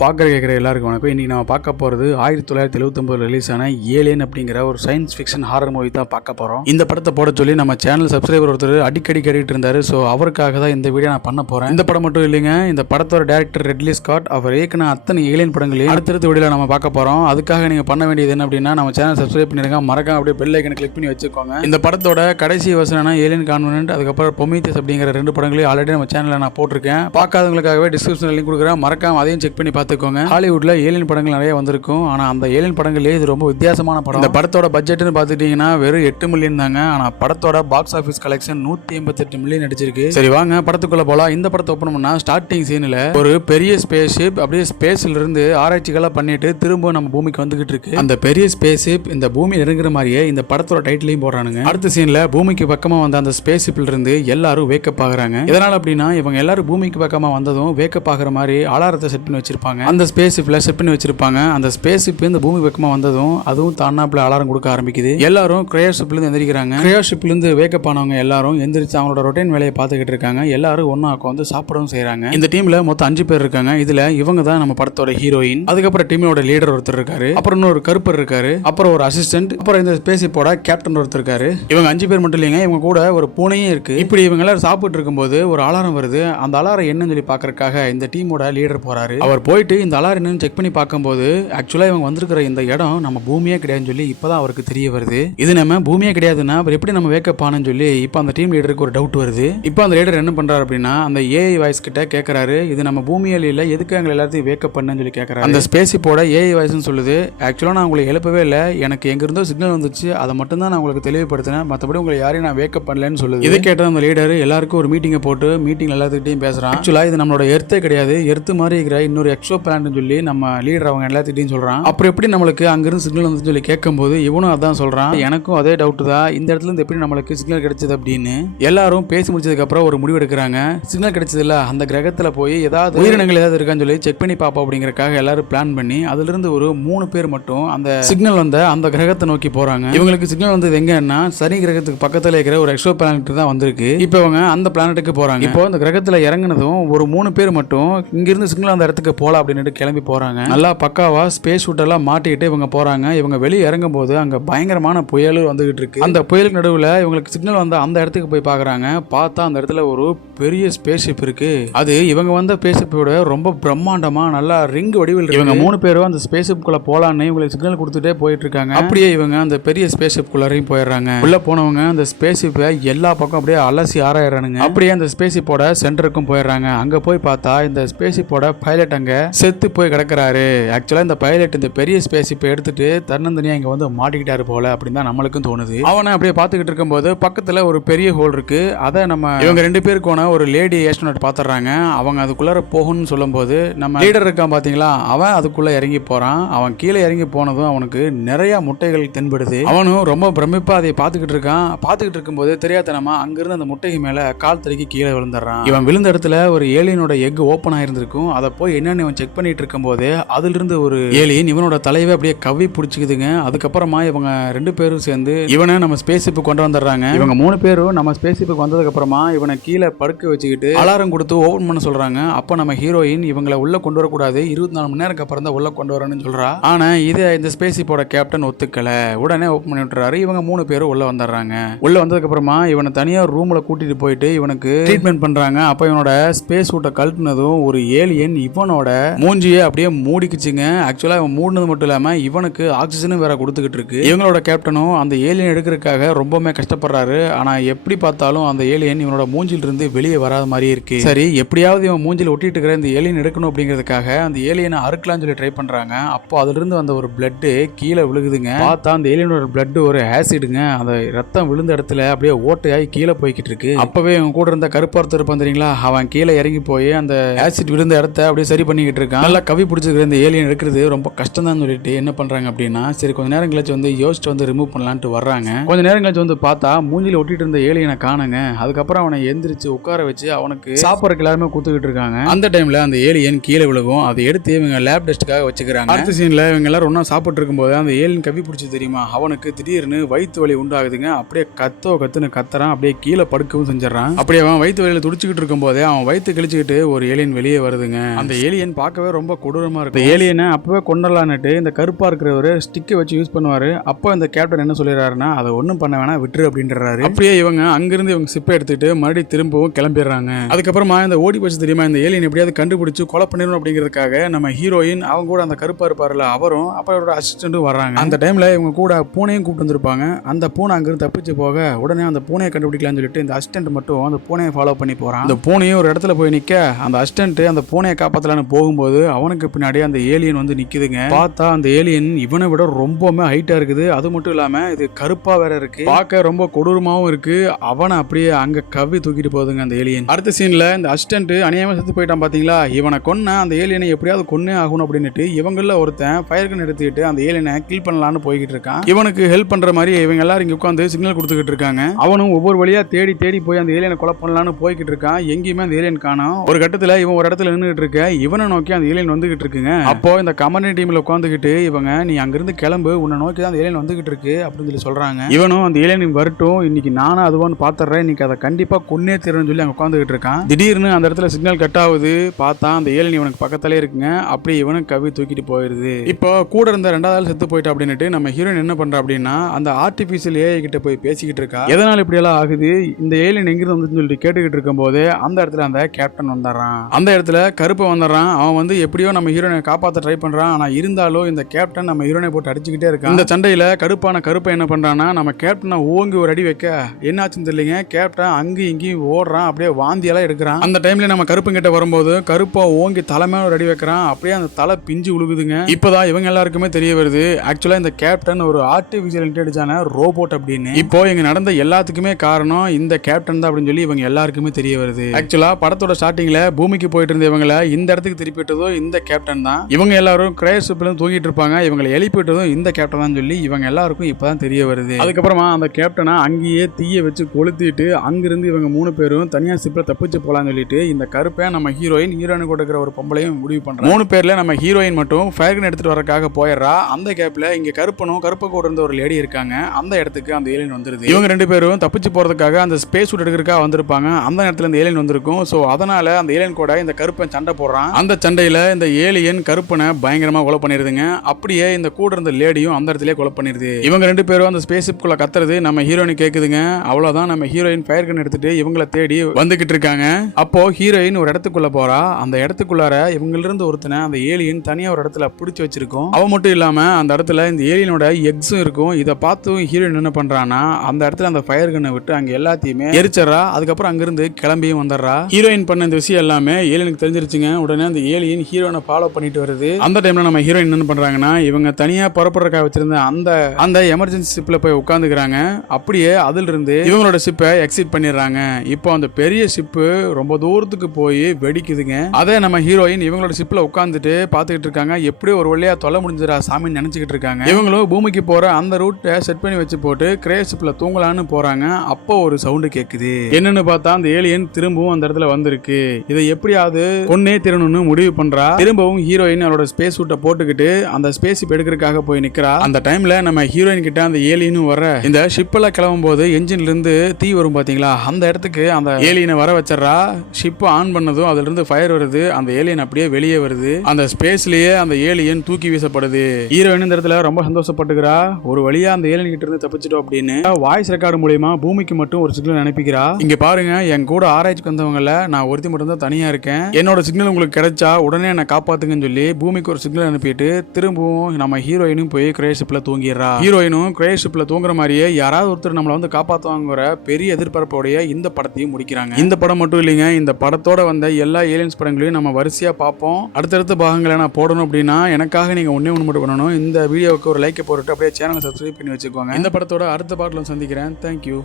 பார்க்குற கேட்குற எல்லாருக்கும் வணக்கம். இன்றைக்கி நம்ம பார்க்க போகிறது 1979 ரிலீஸ் ஆன ஏலியன் அப்படிங்கிற ஒரு சயின்ஸ் ஃபிக்ஷன் ஹாரர் மூவி தான் பார்க்க போகிறோம். இந்த படத்தை போட சொல்லி நம்ம சேனல் சப்ஸ்கிரைபர் ஒருத்தர் அடிக்கடி கேட்டுட்டு இருந்தார். ஸோ அவருக்காக தான் இந்த வீடியோ நான் பண்ண போகிறேன். இந்த படம் மட்டும் இல்லைங்க, இந்த படத்தோட டேரக்டர் ரிட்லி ஸ்காட் அவர் ஏற்கனவே அத்தனை ஏலியன் படங்களையும் அடுத்தடுத்த வீடியோவில் நம்ம பார்க்க போகிறோம். அதுக்காக நீங்கள் பண்ண வேண்டியது என்ன அப்படின்னா, நம்ம சேனல் சப்ஸ்கிரைப் பண்ணிருங்க, மறக்காம அப்படியே பெல் ஐக்கனை கிளிக் பண்ணி வச்சுக்கோங்க. இந்த படத்தோட கடைசி வசனம் ஏலியன் கான்வெனன்ட், அதுக்கப்புறம் பொமித்தியஸ் அப்படிங்கிற 2 படங்களையும் ஆல்ரெடி நம்ம சேனலில் நான் போட்டிருக்கேன். பார்க்காதவங்களுக்காகவே டிஸ்கிரிப்ஷன் லிங்க் கொடுக்குறேன், மறக்காம அதையும் செக் பண்ணி பார்த்துக்கோங்க. ஹாலிவுட்ல ஏலியன் படங்கள் நிறைய வந்திருக்கும், ஆனா அந்த ஏலியன் படங்களே இது ரொம்ப வித்தியாசமான படம். இந்த படத்தோட பட்ஜெட்னு பார்த்துட்டீங்கன்னா வெறும் 8 மில்லியன் தாங்க. ஆனா படத்தோட பாக்ஸ் ஆஃபீஸ் கலெக்ஷன் 188 மில்லியன் அடிச்சிருக்கு. சரி வாங்க படத்துக்குள்ள போலாம். இந்த படத்தை ஓப்பன் பண்ணா ஸ்டார்டிங் சீன்ல ஒரு பெரிய ஸ்பேஸ் ஷிப் அப்படியே ஸ்பேஸ்ல இருந்து ஆராய்ச்சிகளை பண்ணிட்டு திரும்ப நம்ம பூமிக்கு வந்துகிட்டு இருக்கு. அந்த பெரிய ஸ்பேஸ் ஷிப் இந்த பூமி நெருங்குற மாதிரியே இந்த படத்தோட டைட்டிலையும் போடுறானுங்க. அடுத்த சீன்ல பூமிக்கு பக்கமா வந்த அந்த ஸ்பேஸ் ஷிப்ல இருந்து எல்லாரும் வேக்கப் ஆகுறாங்க. இதனால அப்படின்னா இவங்க எல்லாரும் பூமிக்கு பக்கமா வந்ததும் வேக்கப் ஆகுற மாதிரி அலாரத்தை செட் பண்ணி வச்சிருப்பாங்க. அந்த ஸ்பேஸ் ஷிப்ல செட் பண்ணி வச்சிருப்பாங்க. அந்த ஸ்பேஸ் ஷிப் இந்த பூமி பக்கமா வந்ததும் அதுவும் தானாப்ல அலாரம் கொடுக்க ஆரம்பிக்குது. எல்லாரும் கிரையோ ஷிப்ல இருந்து எந்திரிக்கிறாங்க. கிரையோ ஷிப்ல இருந்து வேக்கப் ஆனவங்க எல்லாரும் எந்திரிச்சு அவங்களோட ரொட்டீன் வேலையை பார்த்துக்கிட்டு இருக்காங்க. எல்லாரும் ஒண்ணா உட்கார்ந்து சாப்பிடவும் செய்றாங்க. இந்த டீம்ல மொத்தம் 5 பேர் இருக்காங்க. இதுல இவங்க தான் நம்ம படத்தோட ஹீரோயின். அதுக்கப்புறம் டீமோட லீடர் ஒருத்தர் இருக்காரு, அப்புறம் இன்னொரு கருப்பர் இருக்காரு, அப்புறம் ஒரு அசிஸ்டன்ட், அப்புறம் இந்த ஸ்பேஸ் ஷிப்போட கேப்டன் ஒருத்தர் இருக்காரு. இவங்க 5 பேர் மட்டும் இல்லைங்க, இவங்க கூட ஒரு பூனையும் இருக்கு. இப்படி இவங்க எல்லாரும் சாப்பிட்டு இருக்கும்போது ஒரு அலாரம் வருது. அந்த அலாரம் என்னன்னு சொல்லி பாக்குறதுக்காக இந்த டீமோட லீடர் போறாரு. அவர் போயிட்டு இந்த அலாரம் என்னன்னு செக் பண்ணி பார்க்கும்போது ஆக்சுவலா இவங்க வந்திருக்கிற இந்த இடம் நம்ம பூமியே கிடையாதுன்னு சொல்லி இப்பதான் அவருக்கு தெரிய வருது. இது நம்ம பூமியே கிடையாதுன்னா அப்புறம் எப்படி நம்ம வேக்கப் ஆனன்னு சொல்லி இப்போ அந்த டீம் லீடருக்கு ஒரு டவுட் வருது. இப்போ அந்த லீடர் என்ன பண்றாரு அப்படின்னா, அந்த ஏஐ வாய்ஸ் கிட்ட கேட்கறாரு, இது நம்ம பூமியில் இல்ல, எதுக்கு எங்களை எல்லாத்தையும் வேக்கப் பண்ணன்னு சொல்லி கேட்கறாரு. அந்த ஸ்பேஸ் ஷிப்போட ஏஐ வாய்ஸ்னு சொல்லுது, ஆக்சுவலா நான் உங்களை எழுப்பவே இல்லை, எனக்கு எங்க இருந்தோ சிக்னல் வந்துச்சு, அதை மட்டும் தான் நான் உங்களுக்கு தெளிவுபடுத்தினேன், மற்றபடி உங்களை யாரையும் நான் வேக்கப் பண்ணலன்னு சொல்லுது. இதை கேட்ட அந்த லீடர் எல்லாருக்கும் ஒரு மீட்டிங்கை போட்டு மீட்டிங் எல்லாத்துக்கிட்டையும் பேசுறான். ஆக்சுவலா இது நம்மளோட எர்த்தே கிடையாது, எர்த்து மாதிரி இருக்கிற இன்னொரு எக்ஸோ பிளான்ட்னு சொல்லி நம்ம லீடர் அவங்க எல்லாத்துக்கிட்டையும் சொல்றான். அப்புறம் எப்படி நம்மளுக்கு அங்கிருந்து சிக்னல் வந்து சொல்லி கேட்கும்போது இவனும் அதான் சொல்றான், எனக்கும் அதே டவுட் தான், இந்த இடத்துல இருந்து எப்படி நம்மளுக்கு சிக்னல் கிடைச்சது அப்படின்னு. எல்லாரும் பேசி முடிச்சதுக்கு அப்புறம் ஒரு முடிவு எடுக்கிறாங்க. சிக்னல் கிடைச்சது இல்ல, அந்த கிரகத்துல போய் ஏதாவது உயிரினங்கள் ஏதாவது இருக்கான்னு சொல்லி செக் பண்ணி பாப்போம் அப்படிங்கறக்காக எல்லாரும் பிளான் பண்ணி அதுல இருந்து ஒரு 3 பேர் மட்டும் அந்த சிக்னல் வந்த அந்த கிரகத்தை நோக்கி போறாங்க. இவங்களுக்கு சிக்னல் வந்தது எங்கன்னா சனி கிரகத்துக்கு பக்கத்துல இருக்கிற ஒரு எக்ஸோ பிளானட் தான் வந்திருக்கு. இப்போ அவங்க அந்த பிளானட்டுக்கு போறாங்க. இப்போ அந்த கிரகத்துல இறங்குனதும் ஒரு 3 பேர் மட்டும் இங்கிருந்து சிக்னல் அந்த இடத்துக்கு போலாம் அப்படின்னு கிளம்பி போறாங்க. நல்லா பக்காவா ஸ்பேஸ் ஷூட் எல்லாம் மாட்டிக்கிட்டு இவங்க போறாங்க. இவங்க வெளியே இறங்கும் போது அங்க பயங்கரமான புயல் வந்துகிட்டு இருக்கு. அந்த புயலுக்கு நடுவுல இவங்களுக்கு சிக்னல் வந்த அந்த இடத்துக்கு போய் பாக்குறாங்க. பார்த்தா அந்த இடத்துல ஒரு பெரிய ஸ்பேஸ் ஷிப் இருக்கு. அது இவங்க வந்த ஸ்பேஸ் ஷிப்போட ரொம்ப பிரம்மாண்டமா நல்லா ரிங் வடிவில் இவங்க 3 பேரும் அந்த ஸ்பேஸ் ஷிப்குள்ள போலான்னு இவங்களுக்கு சிக்னல் கொடுத்துட்டே போயிட்டு இருக்காங்க. அப்படியே இவங்க அந்த பெரிய ஸ்பேஸ் ஷிப்குள்ளரையும் போயிடுறாங்க. உள்ள போனவங்க அந்த ஸ்பேஸ் ஷிப்பை எல்லா பக்கம் அப்படியே அலசி ஆராயறானுங்க. அப்படியே அந்த ஸ்பேஸ் ஷிப்போட சென்டருக்கும் போயிடுறாங்க. அங்க போய் பார்த்தா இந்த ஸ்பேஸ் ஷிப்போட பைலட் அங்க செத்து போய் கிடக்குறாரு. ஆக்சுவலா இந்த பைலட் இந்த பெரிய ஸ்பேஸ் ஷிப்பை எடுத்துட்டு தன்னந்தனியா இங்க வந்து மாட்டிக்கிட்டாரு போல அப்படின்னு தான் நம்மளுக்கும் தோணுது. அவனை அப்படியே பார்த்துக்கிட்டு இருக்கும்போது பக்கத்துல ஒரு பெரிய ஹோல் இருக்கு. அதை நம்ம இவங்க 2 பேருக்கான ஒரு லேடி ஆஸ்ட்ரோனட் பாத்துறாங்க. அவங்க அதுக்குள்ளார போகணும்னு சொல்லும் போது நம்ம லீடர் இருக்கான் பாத்தீங்களா, அவன் அதுக்குள்ள இறங்கி போறான். அவன் கீழே இறங்கி போனதும் அவனுக்கு நிறைய முட்டைகள் தென்படுது. அவனும் ரொம்ப பிரமிப்பா அதை பார்த்துக்கிட்டு இருக்கான். பார்த்துக்கிட்டு இருக்கும்போது தெரியாதனமா அங்கிருந்து அந்த முட்டைக்கு மேல கால் தடுக்கி கீழே விழுந்துடுறான். இவன் விழுந்த இடத்துல ஒரு ஏலியனோட எக் ஓப்பன் ஆயிருந்திருக்கும். அதை போய் என்னன்னு இவன் செக் பண்ணிட்டு இருக்கும் போது அதுல இருந்து ஒரு ஏலியன் இவனோட தலைவை அப்படியே கவ்வி பிடிச்சிக்குதுங்க. அதுக்கப்புறமா இவங்க 2 பேரும் சேர்ந்து இவனை நம்ம ஸ்பேஸ் ஷிப்புக்கு கொண்டு வந்துடுறாங்க. இவங்க 3 பேரும் நம்ம ஸ்பேஸ் ஷிப்புக்கு வந்ததுக்கு அப்புறமா இவனை கீழே படுக்க வச்சுக்கிட்டு அலாரம் கொடுத்து ஓபன் பண்ண சொல்றாங்க. அப்ப நம்ம ஹீரோயின் இவங்களை உள்ள கொண்டு வரக்கூடாது, 24 மணி நேரத்துக்கு அப்புறம் தான் உள்ள கொண்டு வரணும்னு சொல்றா. ஆனா இது இந்த ஸ்பேஸ் ஷிப்போட கேப்டன் ஒத்துக்கல. உடனே ஓபன் பண்ணி விட்டுறாரு. இவங்க 3 பேரும் உள்ள வந்துடுறாங்க. உள்ள வந்ததுக்கு அப்புறமா இவனை தனியா ரூம்ல கூட்டிட்டு போயிட்டு இவனுக்கு ட்ரீட்மெண்ட் பண்றாங்க. அப்ப இவனோட ஸ்பேஸ் சூட்டை கழட்டினதும் ஒரு ஏலியன் இவனோட மூஞ்சியை அப்படியே மூடிக்குச்சுங்க. ஆக்சுவலா இவன் மூடினது மட்டும் இல்லாம இவனுக்கு ஆக்சிஜனும் வேற கொடுத்துக்கிட்டு இருக்கு. இவங்களோட கேப்டனும் அந்த ஏலியன் எடுக்கிறதுக்காக ரொம்பவே கஷ்டப்படுறாரு. ஆனா எப்படி பார்த்தாலும் அந்த ஏலியன் இவனோட மூஞ்சில இருந்து வெளியே வராத மாதிரி இருக்கு. சரி எப்படியாவது இவன் மூஞ்சில ஒட்டிட்டு இருக்கிற இந்த ஏலியன் எடுக்கணும் அப்படிங்கிறதுக்காக அந்த ஏலியனை அறுக்கலாம்னு சொல்லி ட்ரை பண்றாங்க. அப்போ அதுல இருந்து வந்த ஒரு பிளட் கீழே விழுகுதுங்க. பார்த்தா அந்த ஏலியனோட பிளட் ஒரு ஆசிடுங்க. அந்த ரத்தம் விழுந்த இடத்துல அப்படியே ஓட்டையாகி கீழே போய்கிட்டு இருக்கு. அப்பவே இவங்க கூட இருந்த கருப்பார்த்து இருப்பான் தெரியுங்களா, அவன் கீழே இறங்கி போய் அந்த ஆசிட் விழுந்த இடத்த அப்படியே சரி பண்ணிக்கிட்டு இருக்கான். நல்லா கவி பிடிச்சிருக்கிற இந்த ஏலியன் எடுக்கிறது ரொம்ப கஷ்டம் தான் சொல்லிட்டு என்ன பண்றாங்க அப்படின்னா, சரி கொஞ்ச நேரம் கழிச்சு வந்து யோசிச்சு வந்து ரிமூவ் பண்ணலான்ட்டு வர்றாங்க. கொஞ்ச நேரம் கழிச்சு வந்து பார்த்தா மூஞ்சில ஒட்டிட்டு இருந்த ஏலியனை காணுங்க. அதுக்கப்புறம் அவனை எந்திரிச்சு உட்கார வச்சு அவனுக்கு சாப்பிட்றதுக்கு எல்லாருமே கூத்துக்கிட்டு இருக்காங்க. அந்த டைம்ல அந்த ஏலியன் கீழே விழுகும். அதை எடுத்து இவங்க லேப் டெஸ்ட்டுக்காக வச்சுக்கிறாங்க. அடுத்த சீன்ல இவங்க எல்லாரும் ஒன்னா சாப்பிட்டு இருக்கும்போது அந்த ஏலியன் கவி பிடிச்சி தெரியுமா, அவனுக்கு திடீர்னு வயிற்று வலி உண்டாகுதுங்க. அப்படியே கத்துன்னு கத்துறான். அப்படியே கீழே படுக்கவும் செஞ்சிடறான். அப்படியே அவன் வயிற்று வலியில துடிச்சுக்கிட்டு இருக்கும் போதே அவன் வயிற்று கிழிச்சுக்கிட்டு ஒரு ஏலியன் வெளியே வருதுங்க. அந்த ஏலியன் பார்க்கவே ரொம்ப கொடூரமா இருக்கு. ஏலியனை அப்பவே கொண்டலான்னுட்டு இந்த கருப்பா இருக்கிறவரு ஸ்டிக்கை வச்சு யூஸ் பண்ணுவாரு. அப்போ இந்த கேப்டன் என்ன சொல்லிடுறாருன்னா அதை ஒன்றும் பண்ண வேணா விட்டுரு அப்படின்றாரு. அப்படியே இவங்க அங்கிருந்து இவங்க சிப்பை எடுத்துட்டு மறுபடியும் திரும்பவும் கிளம்பிடுறாங்க. அதுக்கப்புறமா இந்த ஓடி போச்சு தெரியுமா, இந்த ஏலியன் எப்படியாவது கண்டுபிடிச்சு கொலை பண்ணிடணும் அப்படிங்கிறதுக்காக நம்ம ஹீரோயின் அவங்க கூட அந்த கருப்பா இருப்பாருல அவரும் அப்ப அவரோட அசிஸ்டன்ட்டும் வர்றாங்க. அந்த டைம்ல இவங்க கூட பூனையும் கூப்பிட்டு வந்திருப்பாங்க. அந்த பூனை அங்கிருந்து தப்பிச்சு போக உடனே அந்த பூனையை கண்டுபிடிக்கலாம்னு சொல்லிட்டு இந்த அசிஸ்டன்ட் மட்டும் அந்த பூனையை ஃபாலோ பண்ணி போறான். அந்த பூனையும் ஒரு இடத்துல போய் நிக்க அந்த அசிஸ்டன்ட் அந்த பூனையை காப்பாத்தலான்னு போகும்போது அவனுக்கு பின்னாடி அந்த ஏலியன் வந்து நிக்குதுங்க. பார்த்தா அந்த ஏலியன் இவனை விட ரொம்பவுமே ஹைட்டா இருக்குது. அது மட்டும் இல்லாம இது கருப்பா வேற இருக்கு. பார்க்க ரொம்ப கொடூரமாவும் இருக்கு. அவனை அப்படியே அங்க கவ்வி தூக்கிட்டு போகுதுங்க அந்த ஏலியன். அடுத்த சீன்ல இந்த அசிஸ்டன்ட் அநியாயமா செத்து போயிட்டான் பாத்தீங்களா. இவனை கொன்ன அந்த ஏலியனை எப்படியாவது கொன்னே ஆகணும் அப்படின்னுட்டு இவங்கள ஒருத்தன் ஃபயர் கன் எடுத்துக்கிட்டு அந்த ஏலியனை கில் பண்ணலான்னு போய்கிட்டு இருக்கான். இவனுக்கு ஹெல்ப் பண்ற மாதிரி இவங்க எல்லாரும் இங்க உட்காந்து சிக்னல் கொடுத்துக்கிட்டு இருக்காங்க. அவனும் ஒவ்வொரு வழியா தேடி தேடி போய் அந்த ஏலியனை கொலை பண்ணலான்னு போய்கிட்டு இருக்கான். எங்கேயுமே அந்த ஏலியன் காணோம். ஒரு கட்டத்துல இவன் ஒரு இடத்துல நின்றுட்டு இருக்க இவனை நோக்கி அந்த ஏலியன் வந்துகிட்டு இருக்குங்க. அப்போ இந்த கமாண்டிங் டீம்ல உட்காந்துக்கிட்டு இவங்க நீ அங்கிருந்து கிளம்பு, உன்னை நோக்கி தான் அந்த ஏலியன் வந்துகிட்டு இருக்கு அப்படின்னு சொல்லி சொல்றாங்க. இவனும் அந்த ஏலியன் வரட்டும், இன்னைக்கு நானும் அதுவான்னு பாத்துறேன், இன்னைக்கு அதை கண்டிப்பா கொன்னே தருன்னு சொல்லி அங்க உட்காந்துக்கிட்டு இருக்கான். திடீர்னு அந்த இடத்துல சிக்னல் கட் ஆகுது. பார்த்தா அந்த ஏலியன் இவனுக்கு பக்கத்தாலே இருக்குங்க. அப்படியே இவனுக்கு கவி தூக்கிட்டு போயிருது. இப்போ கூட இருந்த ரெண்டாவது ஆள் செத்து போயிட்டா அப்படின்னுட்டு நம்ம ஹீரோயின் என்ன பண்றா அப்படின்னா அந்த ஆர்டிபிஷியல் ஏஐ கிட்ட போய் பேசிக்கிட்டு இருக்கா. எதனால இப்படி எல்லாம் ஆகுது, இந்த ஏலியன் எங்கிருந்து வந்துன்னு சொல்லிட்டு கேட்டுக்கிட்டு இருக்கும் போது அந்த இடத்துல அந்த கேப்டன் வந்துடுறான். அந்த இடத்துல கருப்பை வந்துடுறான். அவன் வந்து எப்படியோ நம்ம ஹீரோனை காப்பாற்ற ட்ரை பண்றான். ஆனா இருந்தாலும் இந்த கேப்டன் நம்ம ஹீரோனை போட்டு அடிச்சுக்கிட்டே இருக்கான். இந்த சண்டையில கருப்பை என்ன பண்றான்னா நம்ம கேப்டனை ஓங்கி ஒரு அடி வைக்க என்னாச்சுன்னு தெரியலங்க, கேப்டன் அங்கேயும் இங்கேயும் ஓடுறான். அப்படியே வாந்தியெல்லாம் எடுக்கிறான். அந்த டைம்ல நம்ம கருப்பு கிட்ட வரும்போது கருப்பா ஓங்கி தலைமையில ஒரு அடி வைக்கிறான். அப்படியே அந்த தலை பிஞ்சு உழுகுதுங்க. இப்பதான் இவங்க எல்லாருக்குமே தெரிய வருது ஆக்சுவலா இந்த கேப்டன் ஒரு ஆர்டிபிஷியல் இன்டெலிஜென்ஸான ரோபோட் அப்படின்னு. இப்போ இங்க நடந்த எல்லாத்துக்குமே காரணம் இந்த கேப்டன் தான் அப்படின்னு சொல்லி இவங்க எல்லாருக்குமே தெரிய வருது. ஆக்சுவலா படத்தோட ஸ்டார்டிங்ல பூமிக்கு போயிட்டு இருந்தவங்கள இந்த இடத்துக்கு திருப்பிட்டதும் இந்த கேப்டன் தான். இவங்க எல்லாரும் கிரேஸ் ஷிப்ல தூங்கிட்டு இருப்பாங்க. இவங்களை எழுப்பிட்டதும் இந்த கேப்டன் தான் சொல்லி இவங்க எல்லாருக்கும் இப்பதான் தெரிய வருது. அதுக்கப்புறமா அந்த கேப்டனை அங்கேயே தீய வச்சு கொளுத்திட்டு அங்கிருந்து இவங்க 3 பேரும் தனியா ஷிப்ல தப்பிச்சு போலான்னு சொல்லிட்டு இந்த கருப்பை நம்ம ஹீரோயின் கொடுக்கிற ஒரு பொம்பளையும் முடிவு பண்றாங்க. 3 பேர்ல நம்ம ஹீரோயின் மட்டும் ஃபயர் கன் எடுத்துட்டு வரக்காக போயிடுறா. அந்த கேப்ல இங்க கருப்பனும் கருப்பை கூட இருந்த ஒரு லேடி இருக்காங்க. அந்த இடத்துக்கு அந்த ஏலியன் வந்துருது. இவங்க 2 பேரும் தப்பிச்சு போறதுக்காக அந்த ஸ்பேஸ் சூட் எடுக்கிறதுக்காக வந்திருப்பாங்க. அந்த இடத்துல இந்த ஏலியன் வந்திருக்கும். சோ அதனால அந்த ஏலியன் கூட இந்த கருப்பன் சண்டை போடுறான். அந்த சண்டையில இந்த ஏலியன் கருப்பனை பயங்கரமா கொலை பண்ணிருதுங்க. அப்படியே இந்த கூட இருந்த லேடியும் அந்த இடத்துல கொலை பண்ணிருது. இவங்க 2 பேரும் அந்த ஸ்பேஸ் ஷிப்குள்ள கத்துறது நம்ம ஹீரோயின் கேக்குதுங்க. அவ்வளவுதான் நம்ம ஹீரோயின் ஃபயர் கன் எடுத்துட்டு இவங்கள தேடி வந்துகிட்டு இருக்காங்க. அப்போ ஹீரோயின் ஒரு இடத்துக்குள்ள போறா. அந்த இடத்துக்குள்ளார இவங்கள இருந்து ஒருத்தனை அந்த ஏலியன் தனியா ஒரு இடத்துல பிடிச்சு வச்சிருக்கும். அவ மட்டும் இல்லாம அந்த இடத்துல இந்த ஏலியனோட எக்ஸும் இருக்கும். இதை பார்த்து ஹீரோயின் என்ன பண்றான்னா அந்த இடத்துல அந்த ஃபயர் கன்னை விட்டு அங்க எல்லாத்தையுமே எரிச்சறா. அதுக்கப்புறம் அங்கிருந்து கிளம்பியும் வந்துடுறா. ஹீரோயின் பண்ண இந்த விஷயம் எல்லாமே ஏலியனுக்கு தெரிஞ்சிருச்சுங்க. உடனே அந்த ஏலியன் ஹீரோயினை ஃபாலோ பண்ணிட்டு வருது. அந்த டைம்ல நம்ம ஹீரோயின் என்ன பண்றாங்கன்னா இவங்க தனியா புறப்படுறதுக்காக வச்சிருந்த அந்த எமர்ஜென்சி ஷிப்ல போய் உட்காந்துக்கிறாங்க. அப்படியே அதுல இருந்து இவங்களோட ஷிப்பை எக்ஸிட் பண்ணிடுறாங்க. இப்போ அந்த பெரிய ஷிப்பு ரொம்ப தூரத்துக்கு போய் வெடிக்குதுங்க. அதே நம்ம ஹீரோயின் இவங்களோட ஷிப்ல உட்காந்துட்டு பாத்துக்கிட்டு இருக்காங்க. எப்படி ஒரு வழியா தொலை முடிஞ்சிடா சாமின்னு நினைச்சுக்கிட்டு இருக்காங்க. இவங்களும் பூமிக்கு போற அந்த ரூட்டை செட் பண்ணி வச்சு போட்டு கிரேஸ் ஷிப்ல தூங்கலான்னு போறாங்க. அப்போ ஒரு சவுண்ட் கேக்குது. என்னன்னு பார்த்தா அந்த ஏலியன் திரும்பவும் அந்த இடத்துல வந்திருக்கு. இதை எப்படியாவது கொன்னே திறனும்னு முடிவு பண்றா. திரும்பவும் ஹீரோயின் அவரோட ஸ்பேஸ் சூட்டை போட்டுக்கிட்டு அந்த ஸ்பேஸ் ஷிப் எடுக்கிறதுக்காக போய் நிக்கிறா. அந்த டைம்ல நம்ம ஹீரோயின் கிட்ட அந்த ஏலியனும் வர இந்த ஷிப் எல்லாம் கிளம்பும் போது என்ஜின்ல இருந்து தீ வரும் பாத்தீங்களா, அந்த இடத்துக்கு அந்த ஏலியனை வர வச்சிடறா. ஷிப் ஆன் பண்ணதும் அதுல இருந்து ஃபயர் வருது. அந்த ஏலியன் அப்படியே வெளியே வருது. அந்த ஸ்பேஸ்லயே அந்த ஏலியன் தூக்கி வீசப்படுது. ஹீரோயின் இந்த இடத்துல ரொம்ப சந்தோஷப்பட்டுக்கிறா. ஒரு வழியா அந்த ஏலியன் கிட்ட இருந்து தப்பிச்சிட்டோம் அப்படின்னு வாய்ஸ் ரெக்கார்டு மூலமா பூமிக்கு மட்டும் ஒரு சிக்னல் அனுப்பிக்கிறா. இங்க பாருங்க, என் கூட ஆராய்ச்சிக்கு வந்தவங்கள நான் ஒருத்தி மட்டும் தான் தனியா இருக்கேன். என்னோட சிக்னல் உங்களுக்கு கிடைச்சா உடனே என்ன காப்பாத்துங்கன்னு சொல்லி பூமிக்கு ஒரு சிக்னல் அனுப்பிட்டு திரும்பவும் நம்ம ஹீரோயினும் போய் கிரேஸ் ஷிப்ல தூங்கிடுறா. ஹீரோயினும் கிரேஸ் ஷிப்ல தூங்குற மாதிரியே யாராவது ஒருத்தர் நம்மள வந்து காப்பாத்துவாங்கிற பெரிய எதிர்பார்ப்போடைய இந்த படத்தையும் முடிக்கிறாங்க. இந்த படம் மட்டும் இல்லைங்க, இந்த படத்தோட வந்த எல்லா ஏலியன்ஸ் படங்களையும் நம்ம வரிசையா பார்ப்போம். அடுத்தடுத்த பாகங்களை நான் போடணும் அப்படின்னா எனக்காக நீங்க ஒண்ணே ஒன்று மட்டும் பண்ணணும். இந்த வீடியோவுக்கு ஒரு லைக்கை போட்டுட்டு அப்படியே சேனலை சப்ஸ்கிரைப் பண்ணி வச்சுக்கோங்க. இந்த படத்தோட அடுத்த பாட்டில் சந்திக்கிறேன். தேங்க்யூ.